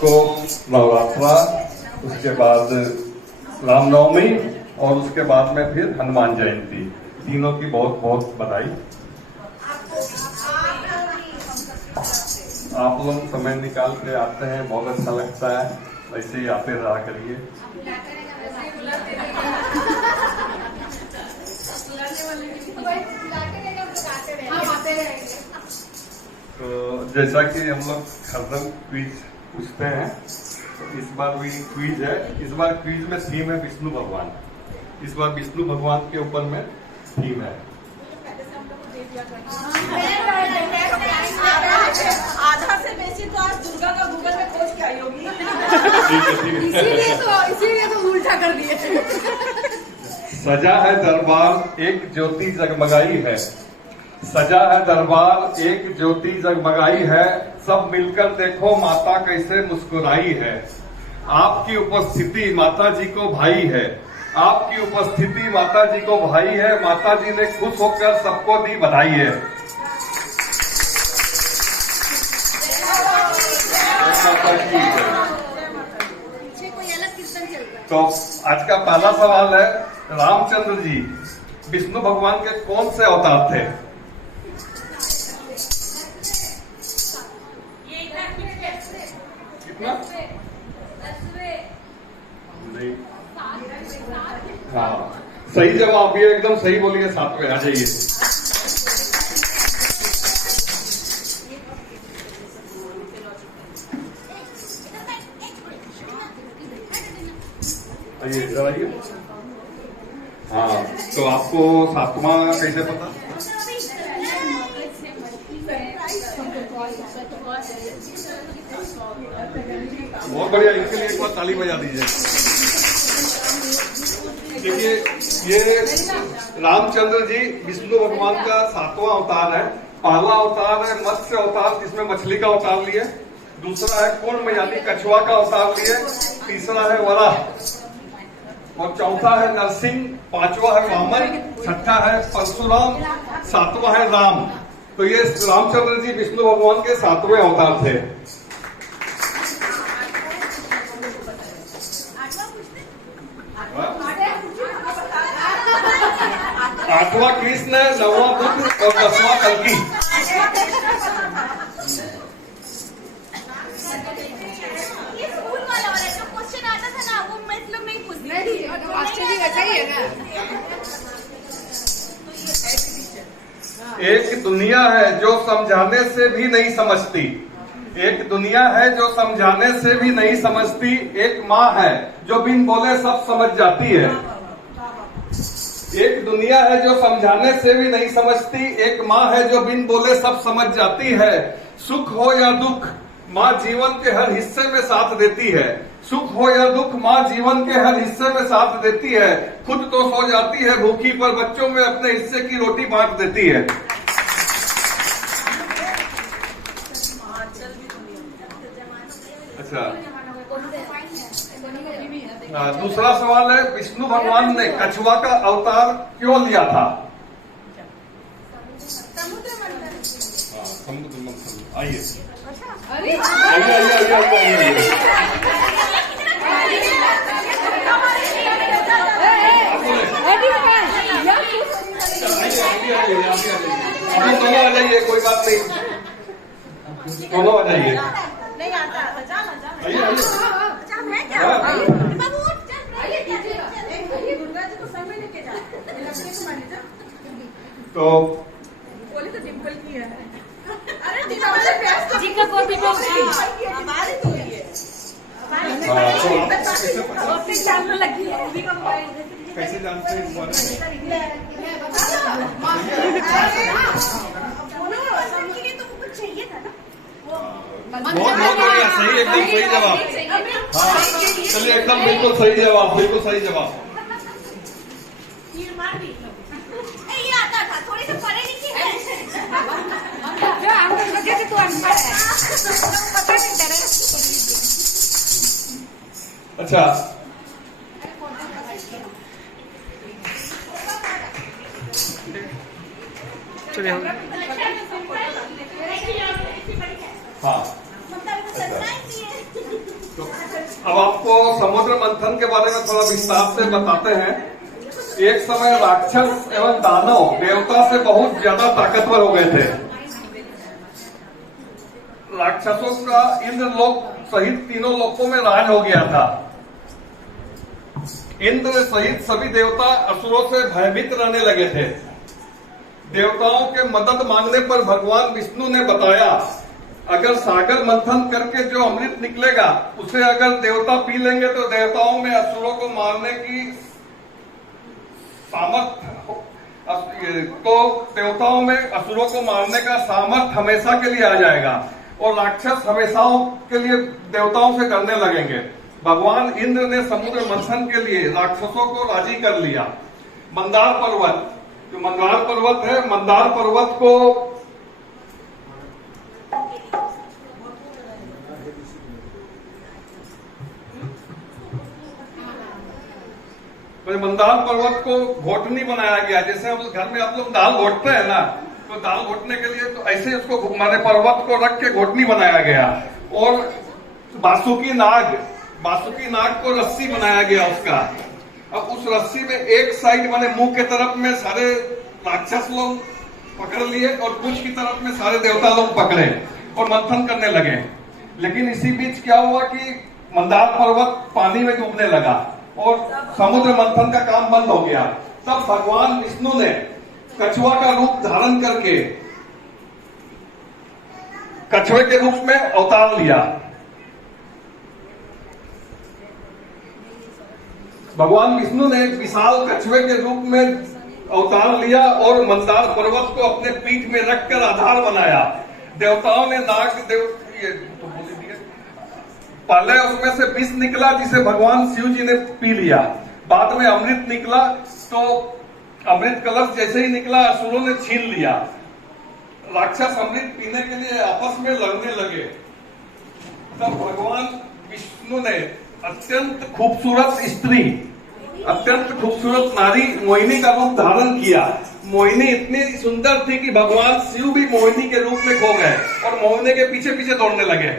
सबको नवरात्रा, उसके बाद रामनवमी और उसके बाद में फिर हनुमान जयंती, तीनों की बहुत बहुत बधाई। आप लोग समय निकाल के आते हैं, बहुत अच्छा लगता है, वैसे ही आते रहा करिए। तो जैसा कि हम लोग हरदम क्विज पूछते हैं, तो इस बार भी क्विज है। इस बार क्विज में थीम है विष्णु भगवान। इस बार विष्णु भगवान के ऊपर में थीम है। आधा से बेसी तो आज दुर्गा का गूगल में खोज के आई होगी। इसीलिए तो उल्टा कर दिए। सजा है दरबार एक ज्योति जगमगाई है, सजा है दरबार एक ज्योति जगमगाई है, सब मिलकर देखो माता कैसे मुस्कुराई है। आपकी उपस्थिति माता जी को भाई है, आपकी उपस्थिति माता जी को भाई है, माता जी ने खुश होकर सबको दी बधाई है। तो आज का पहला सवाल है, रामचंद्र जी विष्णु भगवान के कौन से अवतार थे? कितना? नहीं, हाँ सही जवाब, ये एकदम सही बोलिए, 7वें आ जाइए। आइए इधर आइए। हाँ, तो आपको 7वां कैसे पता? बहुत बढ़िया, इनके लिए एक बार ताली बजा दीजिए। देखिए, ये रामचंद्र जी विष्णु भगवान का 7वां अवतार है। पहला अवतार है मत्स्य अवतार, जिसमें मछली का अवतार लिए। दूसरा है कूर्म यानी कछुआ का अवतार लिए। तीसरा है वराह और चौथा है नरसिंह। 5वां है वामन। 6ठा है परशुराम। 7वां है राम। तो ये रामचंद्र जी विष्णु भगवान के 7वें अवतार थे। 8वां कृष्ण, 9वां बुद्ध और 10वां कल्कि। एक दुनिया है जो समझाने से भी नहीं समझती, एक दुनिया है जो समझाने से भी नहीं समझती, एक माँ है जो बिन बोले सब समझ जाती है। एक दुनिया है जो समझाने से भी नहीं समझती, एक माँ है जो बिन बोले सब समझ जाती है। सुख हो या दुख माँ जीवन के हर हिस्से में साथ देती है। सुख हो या दुख माँ जीवन के हर हिस्से में साथ देती है। खुद तो सो जाती है भूखी, पर बच्चों में अपने हिस्से की रोटी बांट देती है। अच्छा, दूसरा सवाल है, विष्णु भगवान ने कछुआ का अवतार क्यों लिया था? समुद्र मंथन। आइए आइए आइए आइए आइए। अभी दोनों आ जाइए, कोई बात नहीं, दोनों आ जाइए। नहीं आता, आइए आइए। दुर्गा जी को समय लेके जा, तो बोले तो डिम्पल की है। अरे डिम्पल से प्यास जी का कोई हमारी तो ये ऑफिस जानने लगी है। कैसे जानते हैं? कुछ चाहिए था ना, बहुत बहुत बढ़िया, सही, एकदम सही जवाब। हाँ चलिए, एकदम बिल्कुल सही जवाब, बिल्कुल सही जवाब। ये आता था, थोड़ी सी पढ़े लिखी है। अच्छा, चलिए हाँ सरप्राइज दिए। अब आपको समुद्र मंथन के बारे में थोड़ा विस्तार से बताते हैं। एक समय राक्षस एवं दानव देवता से बहुत ज्यादा ताकतवर हो गए थे। राक्षसों का इंद्र लोक सहित तीनों लोकों में राज हो गया था। इंद्र सहित सभी देवता असुरों से भयभीत रहने लगे थे। देवताओं के मदद मांगने पर भगवान विष्णु ने बताया, अगर सागर मंथन करके जो अमृत निकलेगा उसे अगर देवता पी लेंगे तो देवताओं में असुरों को मारने की सामर्थ्य, तो देवताओं में असुरों को मारने का सामर्थ्य हमेशा के लिए आ जाएगा और राक्षस हमेशाओं के लिए देवताओं से डरने लगेंगे। भगवान इंद्र ने समुद्र मंथन के लिए राक्षसों को राजी कर लिया। मंदार पर्वत, जो मंदार पर्वत है, मंदार पर्वत को मंदार पर्वत को घोटनी बनाया गया। जैसे हम घर में आप लोग दाल घोटते हैं ना, तो दाल घोटने के लिए तो ऐसे उसको माने पर्वत को रख के घोटनी बनाया गया। और बासुकी नाग को रस्सी बनाया गया उसका। अब उस रस्सी में एक साइड माने मुंह के तरफ में सारे राक्षस लोग पकड़ लिए और पूंछ की तरफ में सारे देवता लोग पकड़े और मंथन करने लगे। लेकिन इसी बीच क्या हुआ कि मंदार पर्वत पानी में डूबने लगा और समुद्र मंथन का काम बंद हो गया। तब भगवान विष्णु ने कछुआ का रूप धारण करके कछुए के रूप में अवतार लिया। भगवान विष्णु ने विशाल कछुए के रूप में अवतार लिया और मंदार पर्वत को अपने पीठ में रखकर आधार बनाया। देवताओं ने पहले उसमें से विष निकला जिसे भगवान शिव जी ने पी लिया। बाद में अमृत निकला, तो अमृत कलश जैसे ही निकला असुरों ने छीन लिया। राक्षस अमृत पीने के लिए आपस में लड़ने लगे। तब भगवान विष्णु ने अत्यंत खूबसूरत स्त्री, अत्यंत खूबसूरत नारी मोहिनी का रूप धारण किया। मोहिनी इतनी सुंदर थी कि भगवान शिव भी मोहिनी के रूप में खो गए और मोहिनी के पीछे पीछे दौड़ने लगे।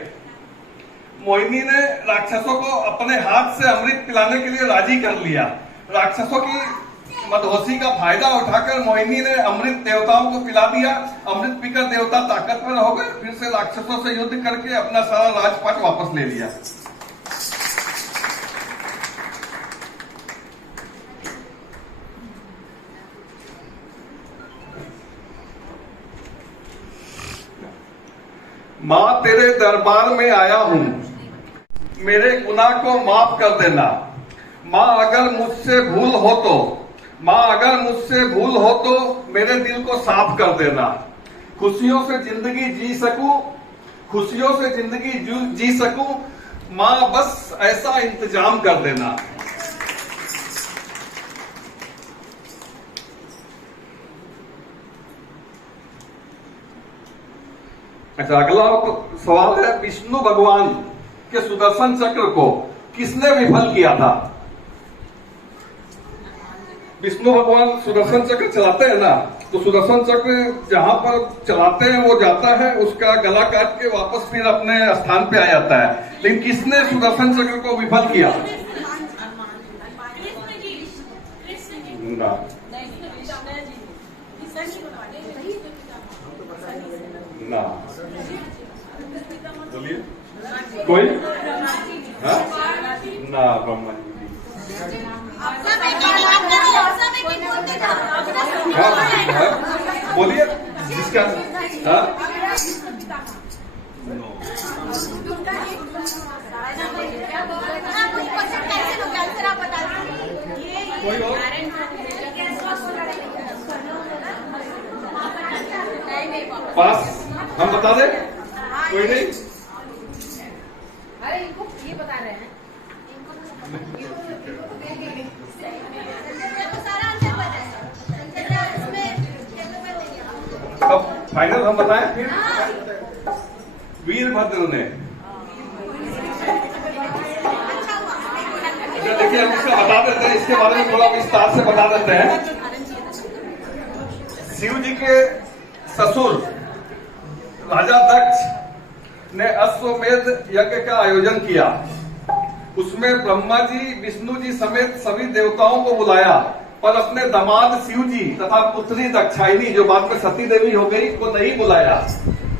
मोहिनी ने राक्षसों को अपने हाथ से अमृत पिलाने के लिए राजी कर लिया। राक्षसों की मदहोशी का फायदा उठाकर मोहिनी ने अमृत देवताओं को पिला दिया। अमृत पीकर देवता ताकतवर हो गए। फिर से राक्षसों से युद्ध करके अपना सारा राजपाट वापस ले लिया। मां तेरे दरबार में आया हूं, मेरे गुनाह को माफ कर देना। मां अगर मुझसे भूल हो तो, मां अगर मुझसे भूल हो तो मेरे दिल को साफ कर देना। खुशियों से जिंदगी जी सकूं, खुशियों से जिंदगी जी सकूं, मां बस ऐसा इंतजाम कर देना। अच्छा, अगला सवाल है, विष्णु भगवान के सुदर्शन चक्र को किसने विफल किया था? विष्णु भगवान सुदर्शन चक्र चलाते हैं ना, तो सुदर्शन चक्र जहां पर चलाते हैं वो जाता है, उसका गला काट के वापस फिर अपने स्थान पे आ जाता है। लेकिन किसने सुदर्शन चक्र को विफल किया? ना, बोलिए कोई? हाँ? ना, ब्रह्मा जी। हाँ, बोलिए जिसका। हाँ, कोई और? पास हम बता दें? कोई नहीं? अरे इनको ये बता रहे हैं। अब फाइनल हम बताएं फिर। वीरभद्र ने। अच्छा देखिए, हम इसका बता देते हैं, इसके बारे में थोड़ा विस्तार से बता देते हैं। शिव जी के ससुर राजा दक्ष ने अश्वमेध यज्ञ का आयोजन किया। उसमें ब्रह्मा जी, विष्णु जी समेत सभी देवताओं को बुलाया, पर अपने दामाद शिव जी तथा पुत्री दक्षायनी, जो बाद में सती देवी हो गई, को नहीं बुलाया।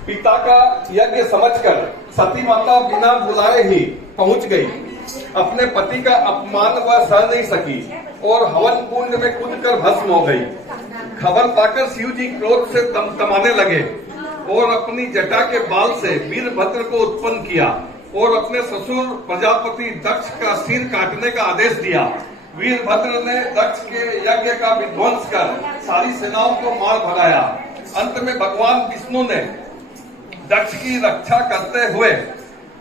पिता का यज्ञ समझकर सती माता बिना बुलाए ही पहुंच गई। अपने पति का अपमान वह सह नहीं सकी और हवन कुंड में कूदकर भस्म हो गई। खबर पाकर शिव जी क्रोध से तमतमाने लगे और अपनी जटा के बाल से वीरभद्र को उत्पन्न किया और अपने ससुर प्रजापति दक्ष का सिर काटने का आदेश दिया। वीरभद्र ने दक्ष के यज्ञ का विध्वंस कर सारी सेनाओं को मार भगाया। अंत में भगवान विष्णु ने दक्ष की रक्षा करते हुए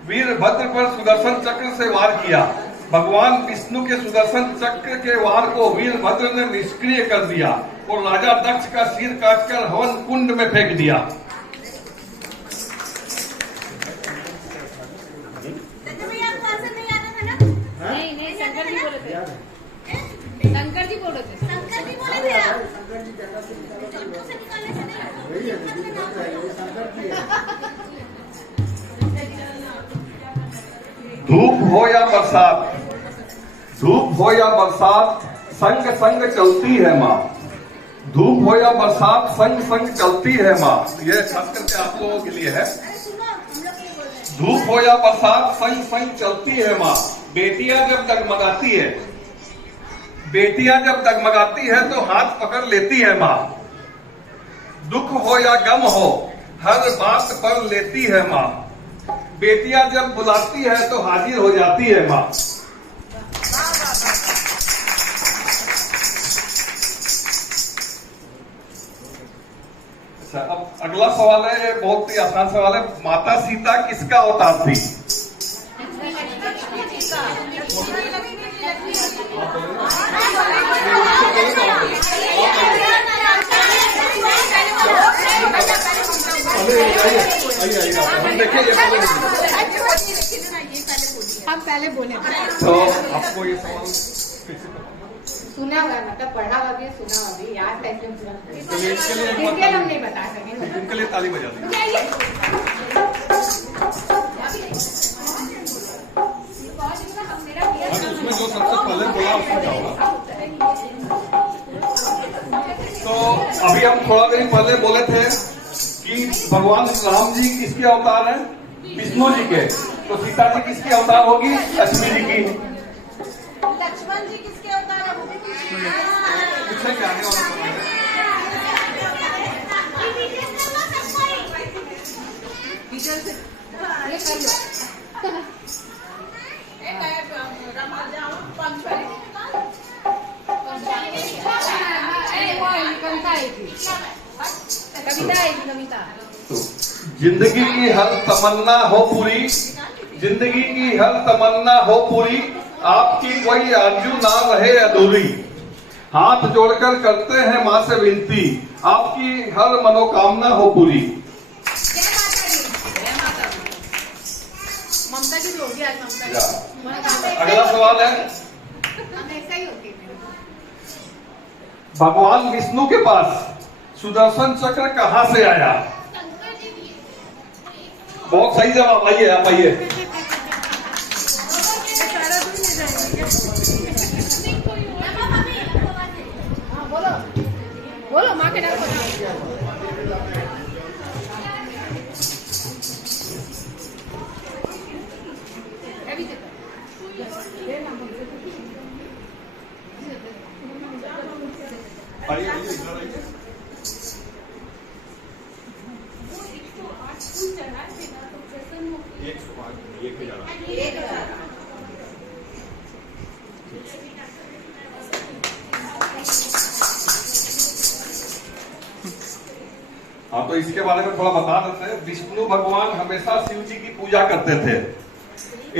वीरभद्र पर सुदर्शन चक्र से वार किया। भगवान विष्णु के सुदर्शन चक्र के वार को वीरभद्र ने निष्क्रिय कर दिया और राजा दक्ष का सिर काटकर हवन कुंड में फेंक दिया। नहीं, शंकर जी बोले थे। शंकर जी बोले थे आप। धूप हो या बरसात, धूप हो या बरसात, संग संग चलती है माँ। धूप हो या बरसात, संग संग चलती है माँ। ये खास करके आप लोगों के लिए है। धूप हो या बरसात, संग संग चलती है माँ। बेटियां जब डगमगाती है, बेटियां जब डगमगाती है तो हाथ पकड़ लेती है माँ। दुख हो या गम हो, हर बात पर लेती है माँ। बेटियां जब बुलाती है तो हाजिर हो जाती है माँ। अच्छा, अब अगला सवाल है, ये बहुत ही आसान सवाल है। माता सीता किसका अवतार थी? हम पहले बोले तो आपको ये सवाल सुना हुआ, मतलब पढ़ा हुआ भी, सुना हुआ भी, याद है क्यों पूरा डिटेल हम नहीं बता सकेंगे। इनके लिए ताली बजा दें। उसमें जो सबसे पहले बोला उसमें क्या होगा? तो अभी हम थोड़ा देर पहले बोले थे कि भगवान राम जी किसके अवतार हैं? विष्णु जी के। तो सीता जी किसके अवतार होगी? लक्ष्मी जी की। लक्ष्मण जी किसके अवतार है? पूछेंगे आगे वाला सवाल है। कविता। तो जिंदगी की हर तमन्ना हो पूरी, जिंदगी की हर तमन्ना हो पूरी, आपकी कोई आरज़ू ना रहे अधूरी। हाथ जोड़कर करते हैं माँ से विनती, आपकी हर मनोकामना हो पूरी। ममता जी हो गया, ममता अगला सवाल है, ऐसा ही होती है। भगवान विष्णु के पास सुदर्शन चक्र कहाँ से आया? बहुत सही जवाब। आइए आप आइए। बोलो बोलो, माँ के नाम बोलो। हाँ, तो इसके बारे में थोड़ा बता देते हैं। विष्णु भगवान हमेशा शिव जी की पूजा करते थे।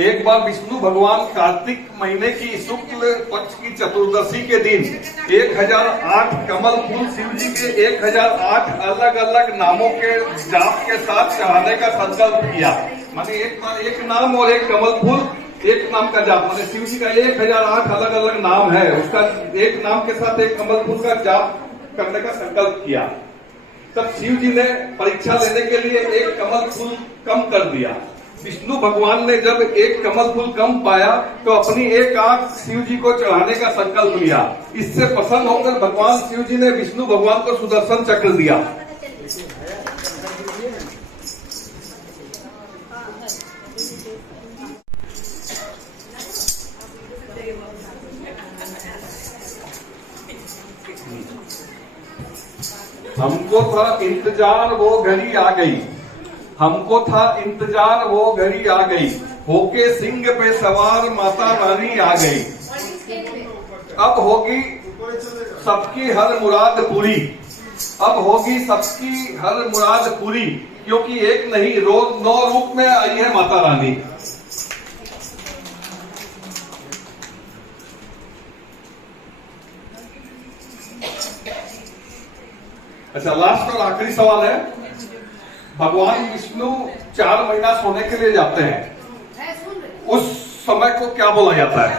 एक बार विष्णु भगवान कार्तिक महीने की शुक्ल पक्ष की चतुर्दशी के दिन 1008 कमल फूल शिव जी के 1008 अलग अलग नामों के जाप के साथ चढ़ाने का संकल्प किया। माने एक नाम और एक कमल फूल, एक नाम का जाप। माने शिव जी का 1008 अलग अलग नाम है, उसका एक नाम के साथ एक कमल फूल का जाप करने का संकल्प किया। तब शिव जी ने परीक्षा लेने के लिए एक कमल फूल कम कर दिया विष्णु भगवान ने जब एक कमल फूल कम पाया तो अपनी एक आंख शिव जी को चढ़ाने का संकल्प लिया। इससे प्रसन्न होकर भगवान शिव जी ने विष्णु भगवान को सुदर्शन चक्र दिया। हमको था इंतजार वो घड़ी आ गई, हमको था इंतजार वो घड़ी आ गई, होके सिंह पे सवार माता रानी आ गई। अब होगी सबकी हर मुराद पूरी, अब होगी सबकी हर मुराद पूरी, क्योंकि एक नहीं रोज 9 रूप में आई है माता रानी। अच्छा, लास्ट और आखिरी सवाल है, भगवान विष्णु 4 महीना सोने के लिए जाते हैं, उस समय को क्या बोला जाता है?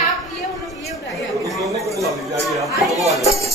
आप ये उठाइए, उन लोगों को बुला लीजिए, आइए आप दोनों आ जाइए।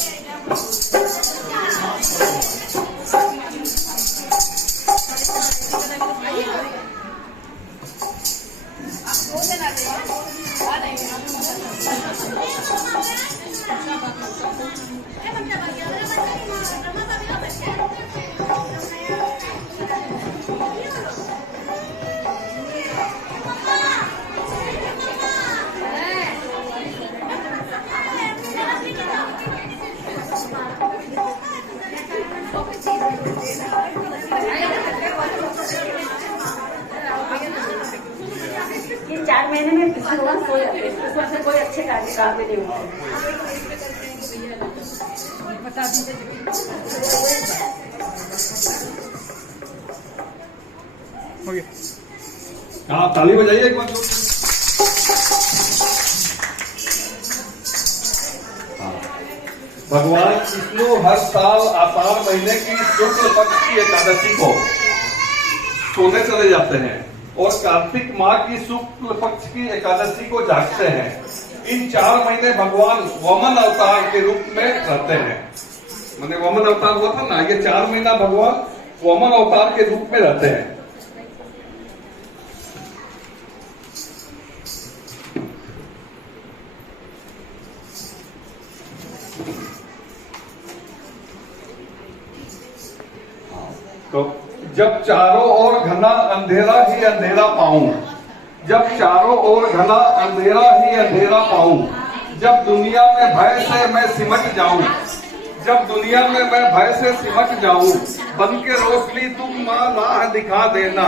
ये 4 महीने में भगवान सो जाते हैं, इसमें से कोई अच्छे काम नहीं होते। हाँ, ताली बजाइए एक बार। भगवान विष्णु हर साल आषाढ़ महीने की शुक्ल पक्ष की एकादशी को सोने चले जाते हैं और कार्तिक माह की शुक्ल पक्ष की एकादशी को जागते हैं। इन 4 महीने भगवान वमन अवतार के रूप में रहते हैं। मैंने वमन अवतार हुआ था ना, ये 4 महीना भगवान वमन अवतार के रूप में रहते हैं। तो जब चारों ओर घना अंधेरा ही अंधेरा पाऊं, जब चारों ओर घना अंधेरा ही अंधेरा पाऊं, जब दुनिया में भय से मैं सिमट जाऊं, जब दुनिया में मैं भय से सिमट जाऊं, बन के रोशनी तुम माँ राह दिखा देना,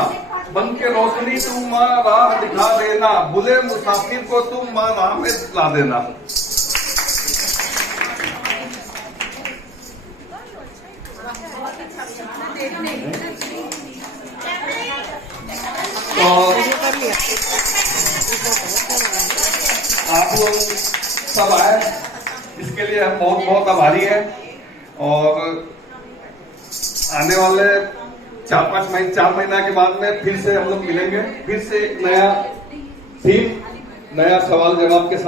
बन के रोशनी तुम माँ राह दिखा देना, बुले मुसाफिर को तुम माँ राह में ला देना। तो आप लोग सब आए, इसके लिए हम बहुत बहुत आभारी हैं। और आने वाले 4 महीना के बाद में फिर से हम लोग मिलेंगे, फिर से एक नया थीम, नया सवाल जवाब के साथ।